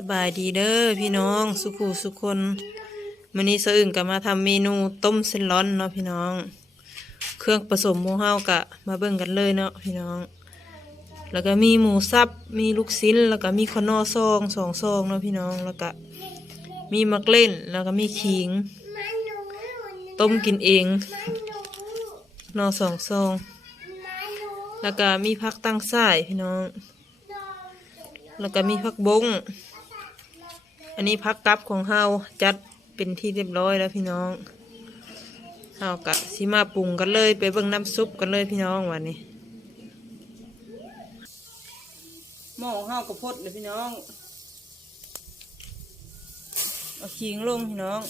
สบายดีเด้อพี่น้องสุขูสุคนมื้อนี้สะอึ่งก็มาทำเมนูต้มเส้นร้อนเนาะพี่น้อง เครื่องผสมหมูเฮากะมาเบิ่งกันเลยเนาะพี่น้อง แล้วก็มีหมูสับมีลูกชิ้นแล้วก็มีข้าวนอซองสองซองเนาะพี่น้องแล้วก็มีมักเล่นแล้วก็มีขิง ต้มกินเองนอสองซองแล้วก็มีผักตั้งส่ายพี่น้อง แล้วก็มีผักบง อันนี้ผักกับของเฮาจัดเป็นที่เรียบร้อยแล้วพี่น้องเฮากะสิมาปรุงกันเลยไปเบิ่งน้ำซุปกันเลยพี่น้องวันนี้หม้อของเฮากระพดเลยพี่น้องเอาขิงลงพี่น้อง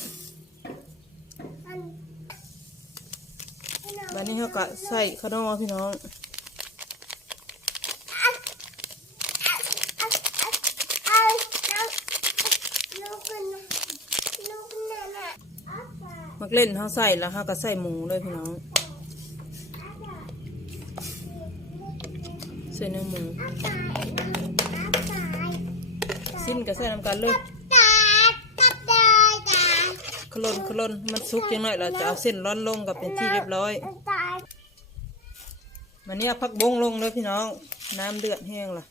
วันนี้เฮากะใส่ข้าวนอพี่น้อง มักเล่นเขาใส่แล้วเขาก็ใส่หมูเลยพี่น้องใส่เนื้อหมูสิ้นก็ใส่น้ำกันเลยขลนขลนมันสุกยังหน่อยเราจะเอาเส้นร้อนลงกับเป็นที่เรียบร้อยมันนี้พักบงลงเลยพี่น้อง น้ำเดือดแห้งละ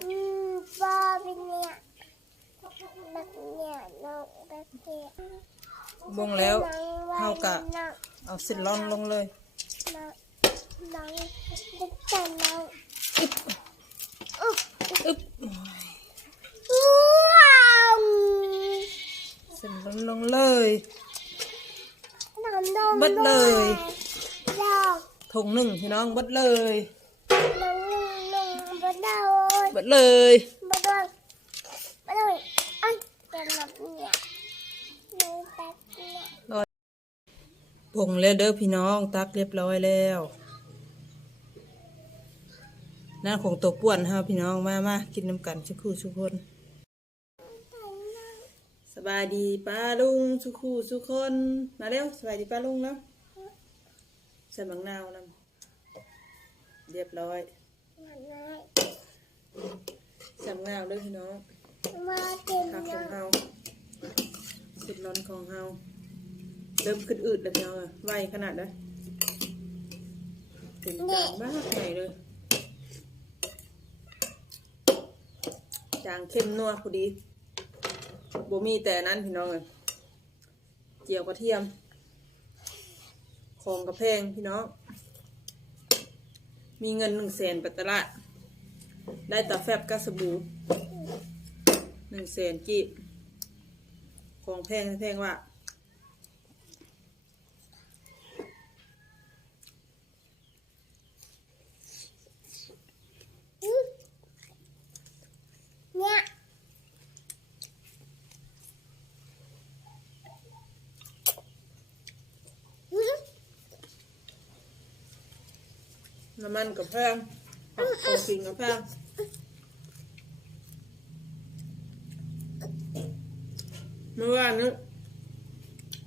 อืมบอเป็นเนี่ย บบเนี่ยน้องแบบเนี่ยบงแล้วน้องเฮากะน้องเอาเส้นร้อนลงเลยน้องน้องเด็กแต่น้องอุ๊บอึ๊บว้าวเส้นร้อนลงเลยน้องน้องเบิดเลยดอกถุงหนึ่งพี่น้องเบดเลยน้องน้องน้องเบิดเลยเบดเลยเบิดเลยเบิดเลยเอ้ยเป็นแบบเนี่ยน้องแบบเนี่ยผงแล้วเด้อพี่น้องตักเรียบร้อยแล้วนั่นของตัวป่วนฮะพี่น้องมามากินน้ำกันชุกคู่ชุกคนสบายดีป้าลุงชุกคู่ชุกคนมาเร็วสบายดีป้าลุงแล้วใส่มังนาวนำเรียบร้อยอย่างไรใส่มังนาวเด้วยพี่น้อง มาเต็มผักของเฮาสุดร้อนของเฮาเริ่มขึ้นอืดแล้วพี่น้องอะไวขนาดนั้นถึงจานมากไหนเลยจางเข้มนัวพอดีบ่มีแต่นั้นพี่น้องเลยเจียวกระเทียมของกระเพงพี่น้อง มีเงินหนึ่งแสนไปตลาดได้ตาแฟบกับสบู่ หนึ่งแสนกีบของแพงแพงว่าเนี่ยน้ำมันกับแพงของกินกับแพง เมื่อวานนี้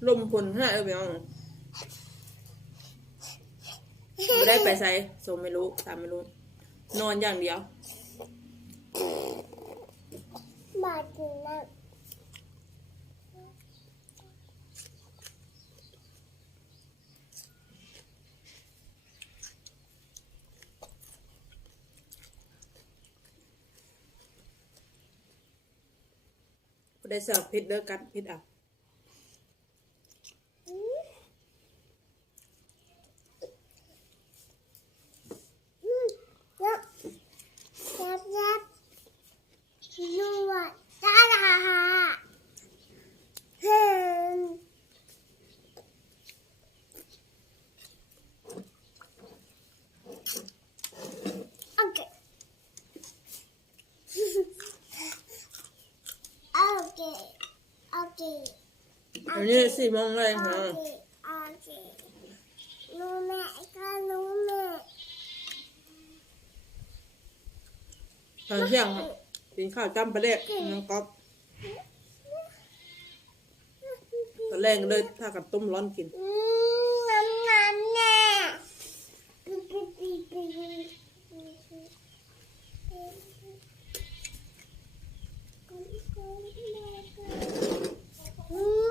ลมฝนให้เอาไปเอาไม่ได้ไปใส่สมไม่รู้ตามไม่รู้ นอนอย่างเดียว บาดถึงนะ ได้สอบพิษเด้อกัดพิษอะ นี่สิมองอะไรกค่ะรู้แม่ก็รู้แม่ตอนเชี่ยงครับกินข้าวจ้ำไปเล็กน้องก๊อฟตะนแรกเลยถ้ากับต้มร้อนกินน้ำน้ำแน่อื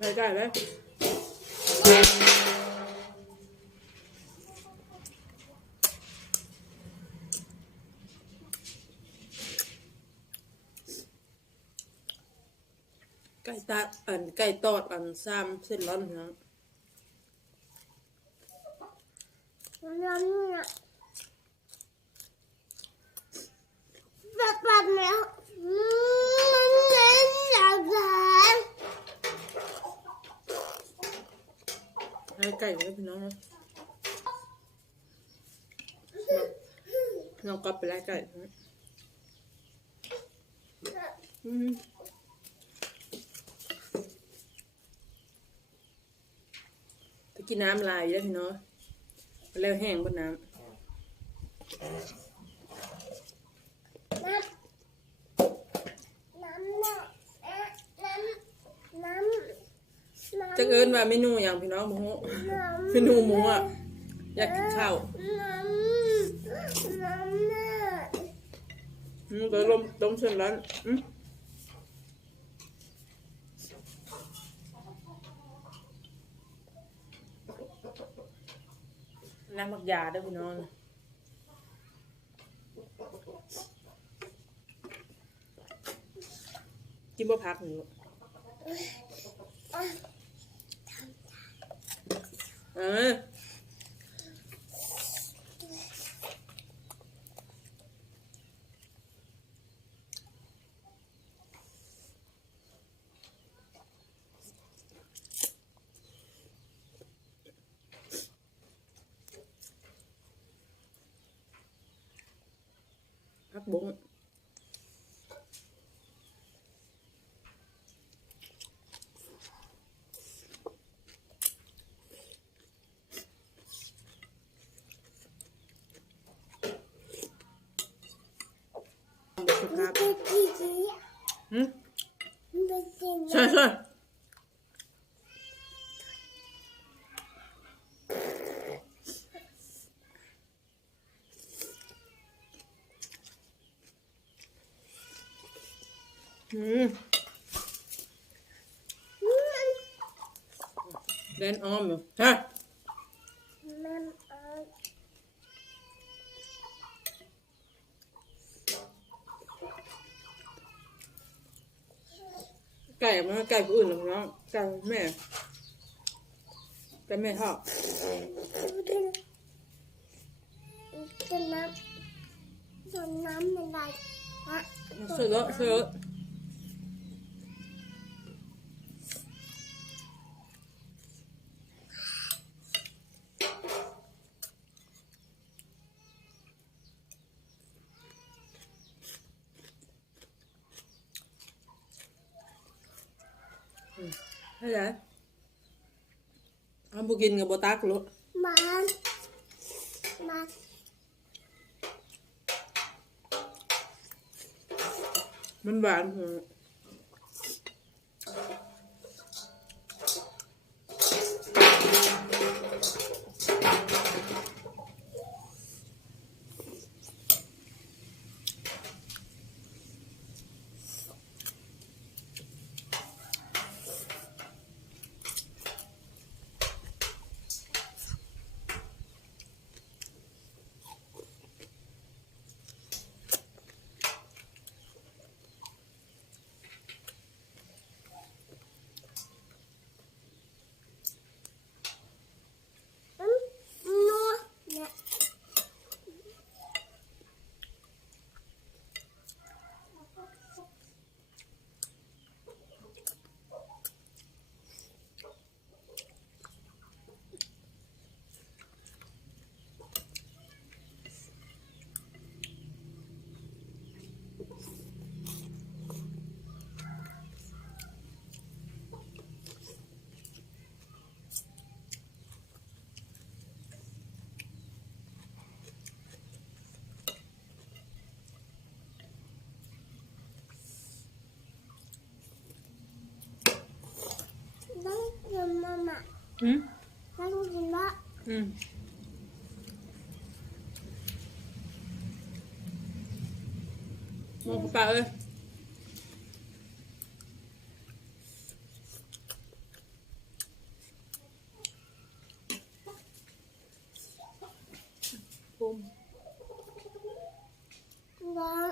Đây, cái đây. Cây tạt, ẩn cây tọt, ẩn sam, xin lắm hả? ให้ไก่ไว้พี่น้องนะน้องกลับไปไล่ไก่อืมไปกินน้ำลายอยู่แล้วพี่น้อง แล้วแห้งบนน้น้ำน้ำเนี่ยน้ำน้ำน้ำำจะเอินว่าเมนูอย่างพี่น้องหมูน้ำเมนูหมูอะอยากกินข้าวน้ำน้ำเนี่ยอืมเดี๋ยวลมต้มเส้ น้ำมักยาด้วยพี่น้องกินบ่พักหนูเออ các bụng เล่นอ้อมอยู่ฮะน้ำเออไก่มันไก่ผู้อื่นหรอกน้องไก่แม่ไก่แม่ทอดเป็นน้ำเป็นน้ำเป็นไรฮะเสือเสือ ให้ไหนเอาบุกินกับบตักลูกมันมันมันหวาน หัวอืมนั่งกินละอืมมองกระเป๋าเอ้ยผมน้อง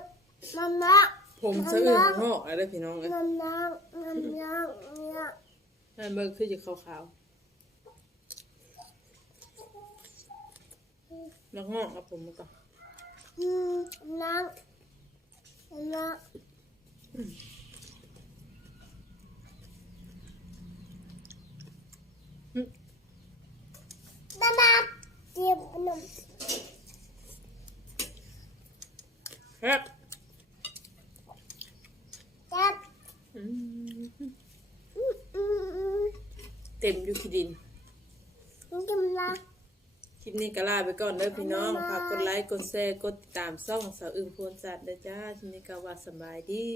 น้ำน้ำผมสะอื้นงอกอะไรพี่น้องเอ้ยน้ำน้ำน้ำน้ำเนี่ยนั่นเบิกคือจะขาวๆ แล้วงอกกับผมมาก่อนอืมน้ำน้ำตาดาเตรียมขนมครับจับอืมอืมอืมอืมเต็มอยู่ที่ดินนี่กำลังคลิป นี้ก็ลาไปก่อนเด้อพี่น้องฝากกดไลค์กดแชร์กดติดตามช่องสาวอึ้งโพนสัตว์เด้อจ้าคลิปนี้ก็ว่าสำบายดี